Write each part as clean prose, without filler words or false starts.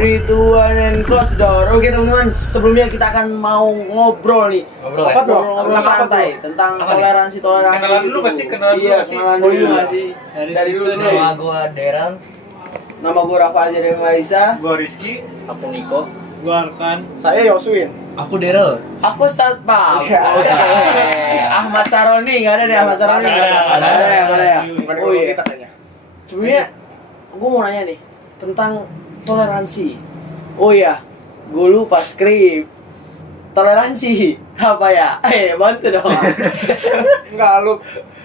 3, 2, 1, and close the door. Oke teman-teman, sebelumnya kita akan mau ngobrol nih. Ngobrol santai tentang toleransi. Kenalan dulu nggak sih? Iya, kenalan dulu nggak sih? Dari dulu nih. Nama gua Deran. Nama gue Rafael Jadi Maisa. Gua Rizky. Aku Niko. Gua Arkan. Saya Yoswin. Aku Daryl. Aku Satpam. Iya. Oke. Ahmad Saroni, nggak ada deh Ahmad Saroni. Nggak ada ya. Oh iya. Kita kayaknya. Sebenarnya gue mau nanya nih tentang toleransi. Oh iya, gue lupa skrip. Toleransi apa ya? Bantu dong. Enggak, lu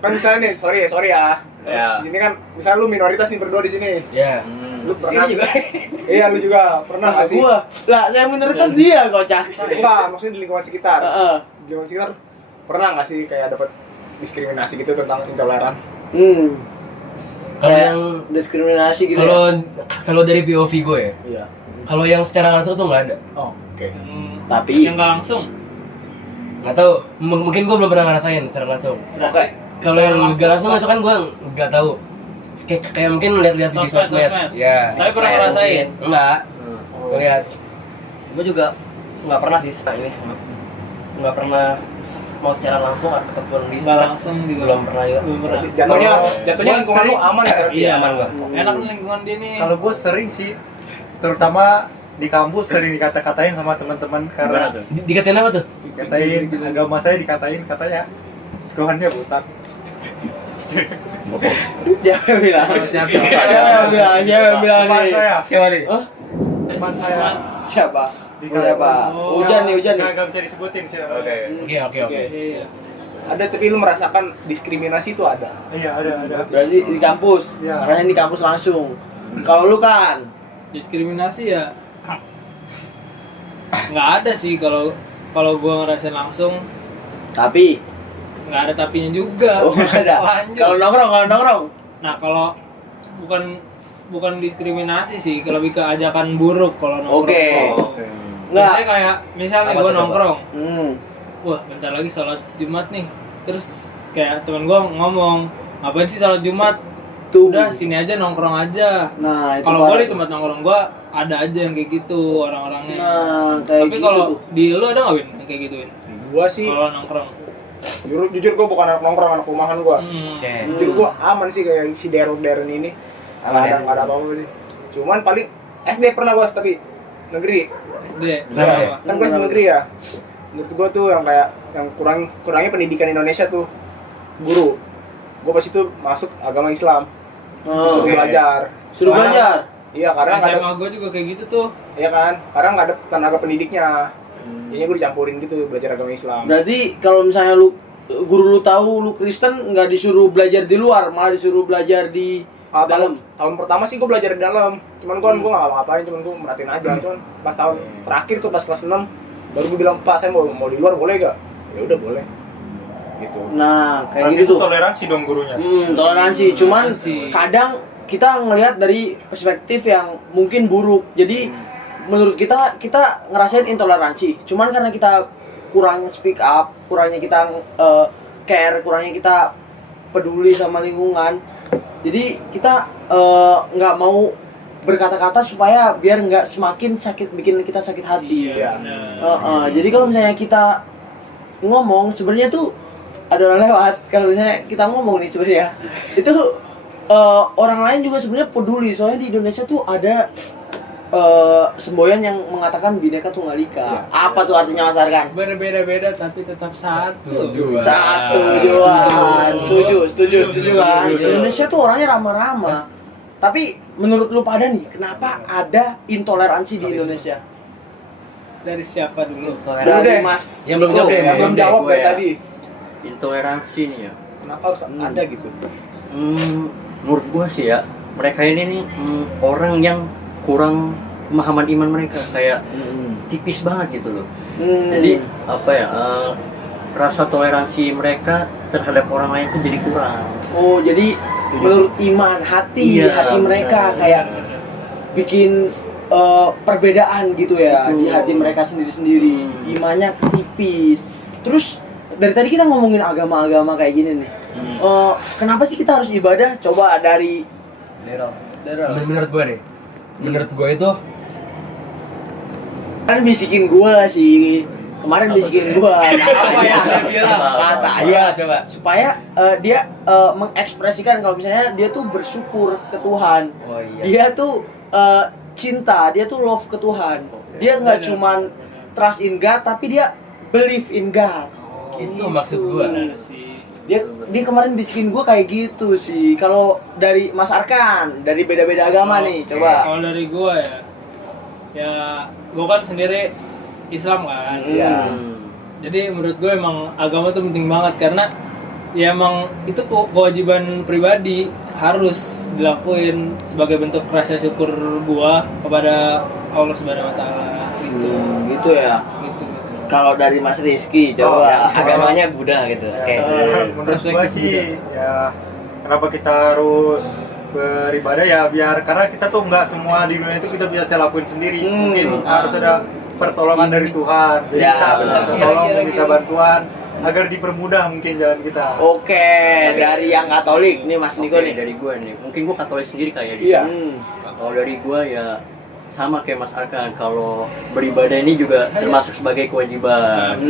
kan misalnya nih, sorry ya. Ya. Di sini kan misalnya lu minoritas nih berdua di sini. Ya. Lu pernah Ini juga. Iya, lu juga pernah nggak sih? Gua. Lah, saya minoritas dia kocak. Enggak, maksudnya di lingkungan sekitar. Heeh. Di lingkungan sekitar pernah nggak sih kayak dapat diskriminasi gitu tentang intoleran? Kalau Kayak yang diskriminasi gitu. kalau dari POV gue ya. Iya. Kalau yang secara langsung tuh nggak ada. Oh, oke. Tapi yang nggak langsung. Nggak tahu. Mungkin gue belum pernah ngerasain secara langsung. oke. Kalau yang nggak langsung itu kan gue nggak tahu. Kayak mungkin lihat-lihat di Sosmed. sosmed. Ya. Tapi pernah ngerasain? Enggak. Gue lihat. Gue juga nggak pernah sih ini. Nggak pernah mau secara langsung ataupun di Nggak langsung juga. belum pernah juga. Belum pernah. Jatuhnya lingkungan lu aman ya? Iya aman gua. Enak nih lingkungan dia nih. Kalau gue sering sih, terutama di kampus sering dikata-katain sama teman-teman karena Dikatain apa tuh? dikatain agama saya dikatain katanya Tuhannya buta. Siapa yang bilang? Siapa? Siapa yang bilang Teman nih? saya, Siapa nih? Hah? teman saya. Siapa? Di Siapa? kampus. Hujan nih. Nggak bisa disebutin sih. Oke. Iya. Ada, tapi lu merasakan diskriminasi itu ada. Iya ada. Berarti di kampus. Iya. Karena di kampus langsung. Kalau lu kan Diskriminasi ya nggak ada sih kalau gua ngerasain langsung, tapi nggak ada tapinya juga. oh nggak ada. Lanjut. Kalau nongkrong. Nah kalau bukan diskriminasi sih, lebih ke ajakan buruk kalau nongkrong. Oke. Biasanya Nggak. kayak misalnya Apa gue tuh, nongkrong, Hmm. wah bentar lagi sholat Jumat nih, terus kayak temen gue ngomong, ngapain sih sholat Jumat? Tuh. Udah sini aja nongkrong aja. Nah, itu Kalau gue parah. di tempat nongkrong gue ada aja yang kayak gitu orang-orangnya. Nah, kayak Tapi gitu kalau tuh. di lu ada nggak Win yang kayak gituin? Gua sih, Kalau nongkrong. jujur gua bukan anak nongkrong, anak rumahan gua. Oke. Jujur gua aman sih kayak si Darren ini. Aman ya? Nggak ada apa-apa sih. Cuman paling SD pernah gua, tapi negeri. SD. Kenapa? Kenapa? Kan gua SD negeri ya. Menurut gua tuh yang kayak yang kurangnya pendidikan Indonesia tuh guru. Gua pas itu masuk agama Islam. Suruh belajar. Suruh Karena- belajar. Iya, karena nggak ada, SMA gue juga kayak gitu tuh. iya kan? Karena nggak ada tenaga pendidiknya. Jadinya gue dicampurin gitu belajar agama Islam. Berarti kalau misalnya guru lu tahu lu Kristen nggak disuruh belajar di luar, malah disuruh belajar di dalam. Tahun pertama sih gue belajar di dalam. Cuman gue nggak ngapa-ngapain, cuman gue merhatiin aja. Cuman pas tahun terakhir tuh pas kelas 6 baru gue bilang, "Pak, saya mau di luar boleh gak?" Ya udah boleh. Gitu. Nah, kayak Berarti gitu. itu toleransi dong gurunya. Toleransi. Cuman Toleransi. kadang kita ngelihat dari perspektif yang mungkin buruk. Jadi menurut kita ngerasain intoleransi. Cuman karena kita kurang speak up, kurangnya kita care, kurangnya kita peduli sama lingkungan. Jadi kita nggak mau berkata-kata supaya biar nggak semakin bikin kita sakit hati. Iya. Jadi kalau misalnya kita ngomong sebenarnya tuh ada orang lewat, kalau misalnya kita ngomong nih sebenarnya itu orang lain juga sebenarnya peduli, soalnya di Indonesia tuh ada semboyan yang mengatakan Bhinneka Tunggal Ika. Apa tuh artinya Mas Arkan? Berbeda-beda tapi tetap satu. Satu juan. Setuju kan? Indonesia tuh orangnya ramah-ramah. Tapi menurut lu pada nih, kenapa ada intoleransi di Indonesia? Dari siapa dulu? Toleransi. Dari Mas Yang belum jawab deh, Yang belum jawab gue dari ya. tadi. Intoleransi nih ya. Kenapa harus ada gitu? Menurut gua sih ya, mereka ini nih orang yang kurang pemahaman iman mereka, kayak tipis banget gitu loh. Jadi apa ya, rasa toleransi mereka terhadap orang lain tuh jadi kurang. Oh, jadi menurut iman hati Iya, mereka benar. kayak bikin perbedaan gitu ya di hati mereka sendiri-sendiri. Imannya tipis. Terus dari tadi kita ngomongin agama-agama kayak gini nih. Kenapa sih kita harus ibadah? Coba dari Menurut gue nih, menurut gue itu Kan bisikin gua sih. Kemarin bisikin gua Apa ya? kata Iya, ya coba. supaya dia mengekspresikan kalau misalnya dia tuh bersyukur ke Tuhan. Oh iya. Dia tuh cinta, dia tuh love ke Tuhan. Dia nggak cuman trust in God, tapi dia believe in God. Gitu maksud gua. sih. Dia kemarin bisikin gua kayak gitu sih. Kalau dari Mas Arkan, dari beda-beda agama nih, coba. Kalau dari gua ya gua kan sendiri Islam kan. Iya. Jadi menurut gue emang agama tuh penting banget karena ya emang itu kewajiban pribadi harus dilakuin sebagai bentuk rasa syukur gua kepada Allah Subhanahu wa taala gitu. Gitu ya. Gitu. Kalau dari Mas Rizky, Oh, coba. ya. Agamanya Buddha gitu. Kayak Menurut gua perspektif sih ya kenapa kita harus beribadah ya biar karena kita tuh nggak semua di dunia itu kita bisa lakuin sendiri. Mungkin harus ada pertolongan dari Tuhan. Jadi Ya, kita bisa benar. tolong Iya, meminta bantuan agar dipermudah mungkin jalan kita. Oke, dari yang Katolik nih Mas Niko Oke, nih. dari gue nih, mungkin gue Katolik sendiri kayak dia. Iya. Kalau dari gue ya sama kayak Mas Arkan, kalau beribadah ini juga termasuk sebagai kewajiban.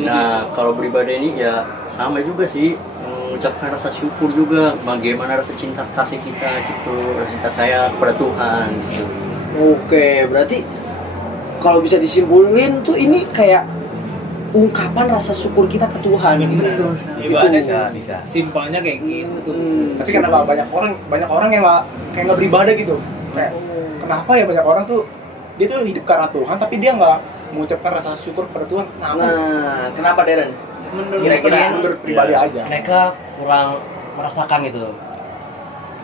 Nah, kalau beribadah ini ya sama juga sih, mengucapkan rasa syukur juga, bagaimana rasa cinta kasih kita gitu, rasa cinta saya kepada Tuhan gitu. Oke, berarti kalau bisa disimpulin tuh ini kayak ungkapan rasa syukur kita ke Tuhan gitu. Ibadah bisa. simpelnya kayak gitu. Tapi kenapa banyak orang yang nggak beribadah gitu? Kayak kenapa ya banyak orang tuh dia tuh hidup karena Tuhan tapi dia nggak mengucapkan rasa syukur kepada Tuhan. Kenapa? Nah, kenapa Darren? Menurut Kira-kira Menurut pribadi aja. Mereka kurang merasakan gitu.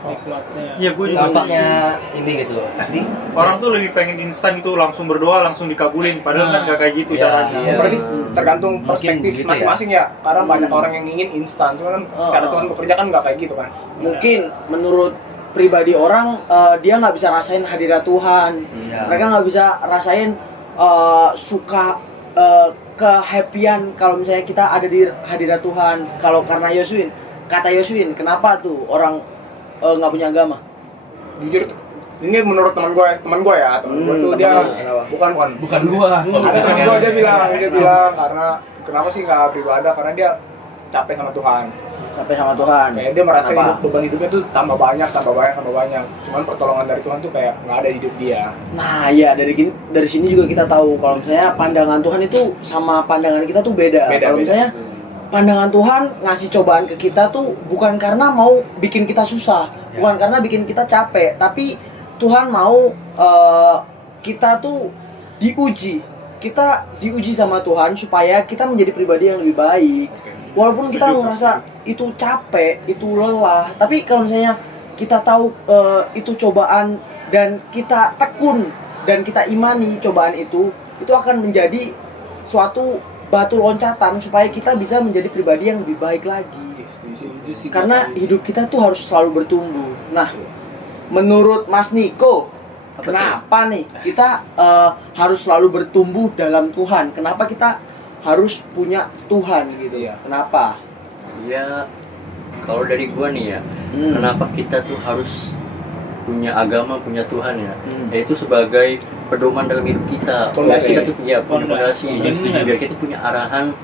nikmatnya. Iya, gue juga Dampaknya ini gitu. Jadi orang tuh lebih pengen instan gitu, langsung berdoa langsung dikabulin, padahal kan nggak kayak gitu Iya, caranya. iya. Berarti tergantung Mungkin perspektif gitu ya. masing-masing ya. Karena banyak orang yang ingin instan, cuman kan cara Tuhan bekerja kan nggak kayak gitu kan. Mungkin menurut pribadi orang dia nggak bisa rasain hadirat Tuhan. Iya. Mereka nggak bisa rasain suka kehappyan kalau misalnya kita ada di hadirat Tuhan. Kalau karena Yosuin, kata Yosuin, kenapa tuh orang nggak punya agama? Jujur ini menurut teman gue ya, teman gue tuh teman dia lu, kenapa? bukan gua. ada teman gue dia bilang karena kenapa sih nggak beribadah karena dia capek sama Tuhan. Sampai sama Tuhan. Kayak dia merasa Kenapa? beban hidupnya tuh tambah banyak. Cuman pertolongan dari Tuhan tuh kayak nggak ada di hidup dia. Nah, ya dari sini juga kita tahu kalau misalnya pandangan Tuhan itu sama pandangan kita tuh beda. Kalau misalnya pandangan Tuhan ngasih cobaan ke kita tuh bukan karena mau bikin kita susah, bukan karena bikin kita capek, tapi Tuhan mau kita tuh diuji. Kita diuji sama Tuhan supaya kita menjadi pribadi yang lebih baik. Walaupun kita ngerasa itu capek, itu lelah, tapi kalau misalnya kita tahu itu cobaan dan kita tekun dan kita imani cobaan itu akan menjadi suatu batu loncatan supaya kita bisa menjadi pribadi yang lebih baik lagi. Karena hidup kita tuh harus selalu bertumbuh. Nah, menurut Mas Niko, kenapa nih kita harus selalu bertumbuh dalam Tuhan? Kenapa kita harus punya Tuhan gitu? Iya. Kenapa? Ya, kalau dari gua nih ya, kenapa kita tuh harus punya agama, punya Tuhan ya? Yaitu sebagai pedoman dalam hidup kita. Fondasi. Kita tuh punya fondasi, Fondasi. biar kita punya arahan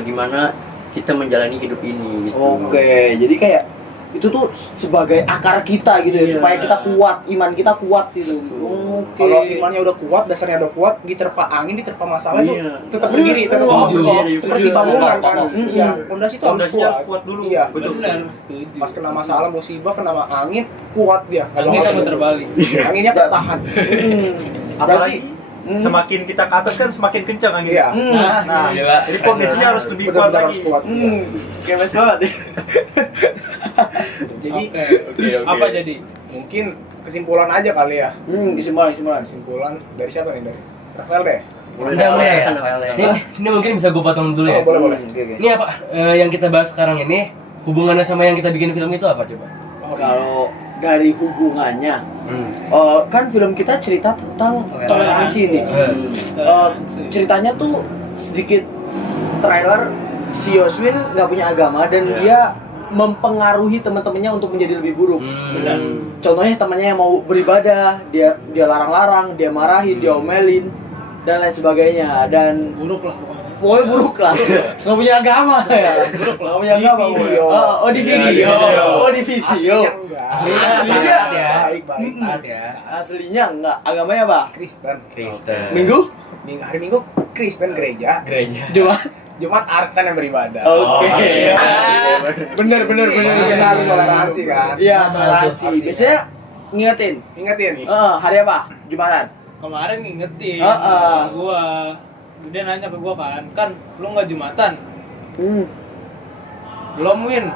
gimana kita menjalani hidup ini. Gitu. Oke, jadi kayak itu tuh sebagai akar kita gitu ya, Iya. supaya kita kuat, iman kita kuat gitu. Oke. Kalau imannya udah kuat, dasarnya udah kuat, diterpa angin, diterpa masalah itu Iya. tetap berdiri, tetap Oh, kokoh. iya, Seperti iya. bangunan kan. Kokoh. Iya, fondasi itu harus Fondasinya kuat. harus kuat dulu. Iya, Betul. Benar, setuju. Pas kena masalah, musibah, kena angin, kuat dia. Nggak Angin bakal sama terbalik. Anginnya bertahan. Apalagi semakin kita ke atas kan semakin kencang anginnya. Iya. Nah, Iya, Pak. jadi fondasinya harus lebih kuat Benar-benar lagi. harus kuat. Kemes banget ya. Jadi Terus apa jadi? mungkin kesimpulan aja kali ya. Kesimpulan. Kesimpulan dari siapa nih? Dari Rafael deh. Udah mulai ya. Ini mungkin bisa gue potong dulu ya. Oh, boleh. Oke. Ini apa yang kita bahas sekarang ini hubungannya sama yang kita bikin film itu apa coba? Kalau dari hubungannya, kan film kita cerita tentang toleransi nih. Ceritanya tuh sedikit trailer, si Yoswin nggak punya agama dan dia mempengaruhi teman-temannya untuk menjadi lebih buruk. Benar. Contohnya temannya yang mau beribadah, dia larang-larang, dia marahin, dia omelin. dan lain sebagainya, dan Buruk lah pokoknya. pokoknya buruk lah, nggak punya agama ya, buruk lah, nggak punya Di agama. video. Oh di video, oh di video. Aslinya enggak. Aslinya ya. Baik. Ada. aslinya enggak, agamanya apa? Kristen. Kristen. Minggu, Hari Minggu Kristen gereja. Gereja. Jumat. Jumat Arkan yang beribadah. Oke. Iya. Bener. Kita harus toleransi kan. Iya, toleransi. Harus Biasanya ngingetin. Ingetin. Hari apa? Jumatan. Kemarin ngingetin Heeh. gua. Dia nanya ke gua kan lu nggak Jumatan? Belum, Win.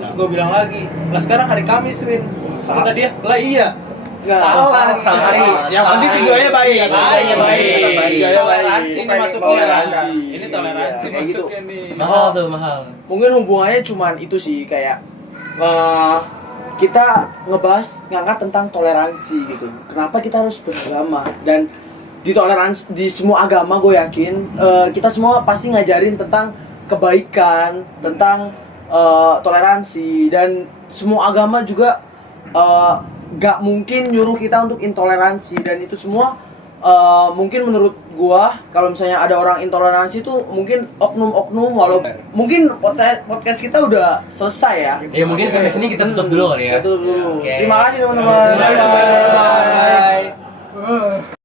Terus gua bilang lagi, lah sekarang hari Kamis, Win. Kata dia, lah iya. Salah hari. Yang penting tujuannya baik. Tujuannya baik. Tujuannya Toleransi baik. ini masuknya. Toleransi. Ini toleransi Iya, kayak gitu. masuknya nih. Mahal tuh, mahal. Mungkin hubungannya cuman itu sih, kayak kita ngebahas ngangkat tentang toleransi gitu. Kenapa kita harus beragama, dan di toleransi di semua agama gue yakin kita semua pasti ngajarin tentang kebaikan, tentang toleransi, dan semua agama juga gak mungkin nyuruh kita untuk intoleransi, dan itu semua mungkin menurut gua kalau misalnya ada orang intoleransi itu mungkin oknum-oknum, walaupun mungkin podcast kita udah selesai ya. Ya mungkin sampai sini kita tutup dulu kali ya. Kita tutup dulu. Oke. Terima kasih teman-teman. Bye. Bye.